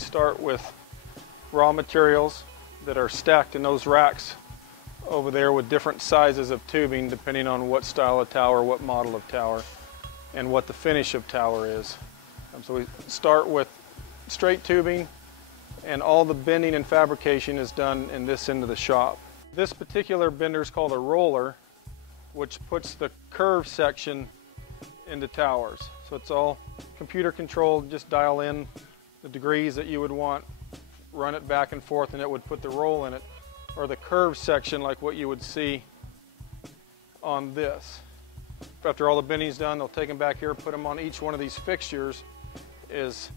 start with raw materials that are stacked in those racks over there with different sizes of tubing depending on what style of tower, what model of tower, and what the finish of tower is. So we start with straight tubing, and all the bending and fabrication is done in this end of the shop. This particular bender is called a roller, which puts the curved section into towers. So it's all computer controlled. Just dial in the degrees that you would want, run it back and forth, and it would put the roll in it, or the curved section like what you would see on this. After all the bending's done, they'll take them back here, put them on each one of these fixtures is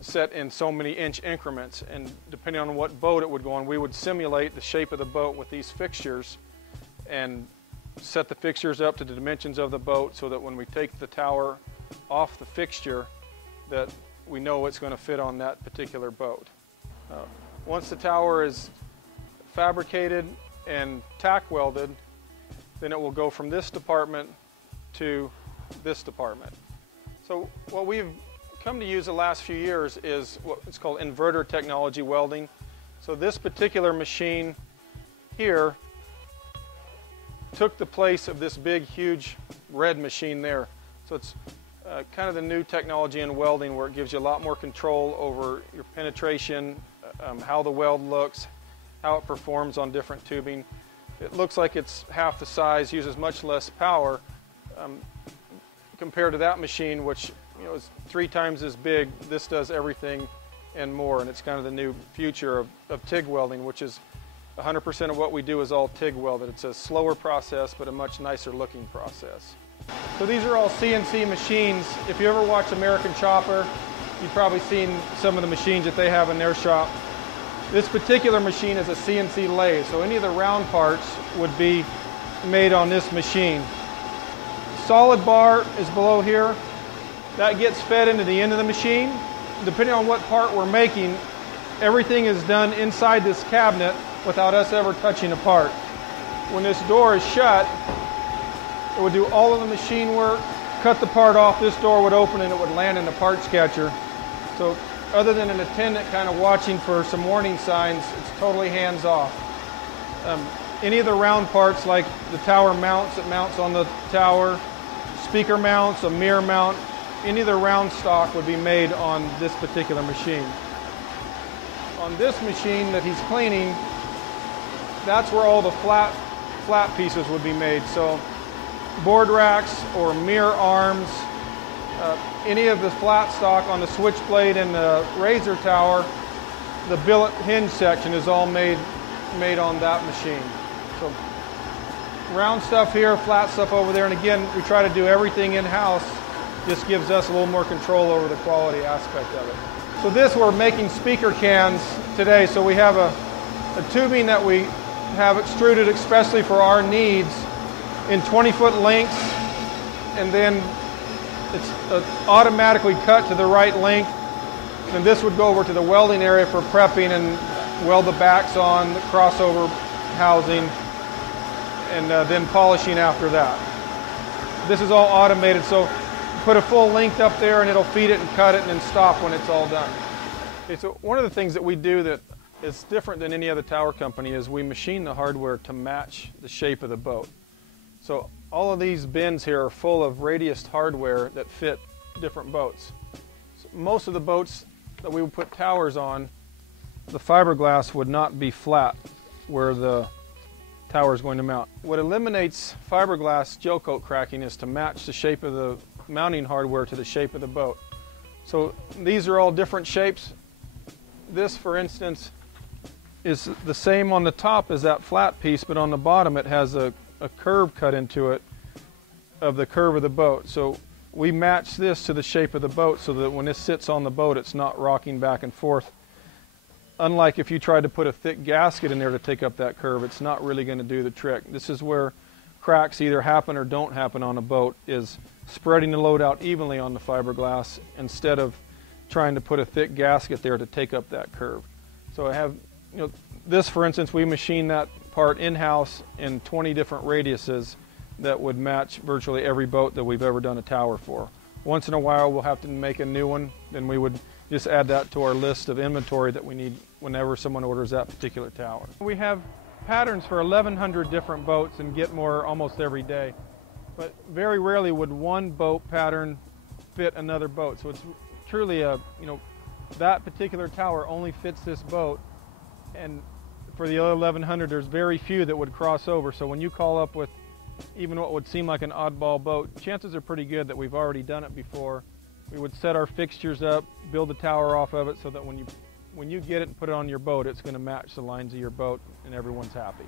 set in so many inch increments, and depending on what boat it would go on, we would simulate the shape of the boat with these fixtures and set the fixtures up to the dimensions of the boat so that when we take the tower off the fixture that we know it's going to fit on that particular boat. Once the tower is fabricated and tack welded, then it will go from this department to this department. So what we've come to use the last few years is what is called inverter technology welding. So this particular machine here took the place of this big, huge red machine there. So it's kind of the new technology in welding where it gives you a lot more control over your penetration, how the weld looks, how it performs on different tubing. It looks like it's half the size, uses much less power compared to that machine, which is 3 times as big. This does everything and more, and it's kind of the new future of TIG welding, which is 100% of what we do is all TIG welded. It's a slower process, but a much nicer looking process. So these are all CNC machines. If you ever watch American Chopper, you've probably seen some of the machines that they have in their shop. This particular machine is a CNC lathe, so any of the round parts would be made on this machine. Solid bar is below here. That gets fed into the end of the machine. Depending on what part we're making, everything is done inside this cabinet without us ever touching a part. When this door is shut, it would do all of the machine work, cut the part off, this door would open and it would land in the parts catcher. So other than an attendant kind of watching for some warning signs, it's totally hands-off. Any of the round parts like the tower mounts, it mounts on the tower, speaker mounts, a mirror mount, any of the round stock would be made on this particular machine. On this machine that he's cleaning, that's where all the flat pieces would be made. So board racks or mirror arms, any of the flat stock on the switchblade and the razor tower, the billet hinge section is all made on that machine. So round stuff here, flat stuff over there, and again, we try to do everything in-house. Just gives us a little more control over the quality aspect of it. So this, we're making speaker cans today. So we have a tubing that we have extruded especially for our needs in 20-foot lengths, and then it's automatically cut to the right length. And this would go over to the welding area for prepping and weld the backs on, the crossover housing, and then polishing after that. This is all automated, so put a full length up there and it'll feed it and cut it and then stop when it's all done. Okay, so one of the things that we do that is different than any other tower company is we machine the hardware to match the shape of the boat. So all of these bins here are full of radiused hardware that fit different boats. So most of the boats that we would put towers on, the fiberglass would not be flat where the tower is going to mount. What eliminates fiberglass gel coat cracking is to match the shape of the mounting hardware to the shape of the boat. So these are all different shapes. This, for instance, is the same on the top as that flat piece, but on the bottom it has a curve cut into it of the curve of the boat. So we match this to the shape of the boat so that when this sits on the boat, it's not rocking back and forth. Unlike if you tried to put a thick gasket in there to take up that curve, it's not really going to do the trick. This is where cracks either happen or don't happen on a boat, is spreading the load out evenly on the fiberglass instead of trying to put a thick gasket there to take up that curve. So I have, this for instance, we machine that part in-house in 20 different radiuses that would match virtually every boat that we've ever done a tower for. Once in a while we'll have to make a new one, then we would just add that to our list of inventory that we need whenever someone orders that particular tower. We have patterns for 1,100 different boats and get more almost every day. But very rarely would one boat pattern fit another boat. So it's truly a, that particular tower only fits this boat. And for the other 1,100, there's very few that would cross over. So when you call up with even what would seem like an oddball boat, chances are pretty good that we've already done it before. We would set our fixtures up, build the tower off of it so that when you get it and put it on your boat, it's going to match the lines of your boat and everyone's happy.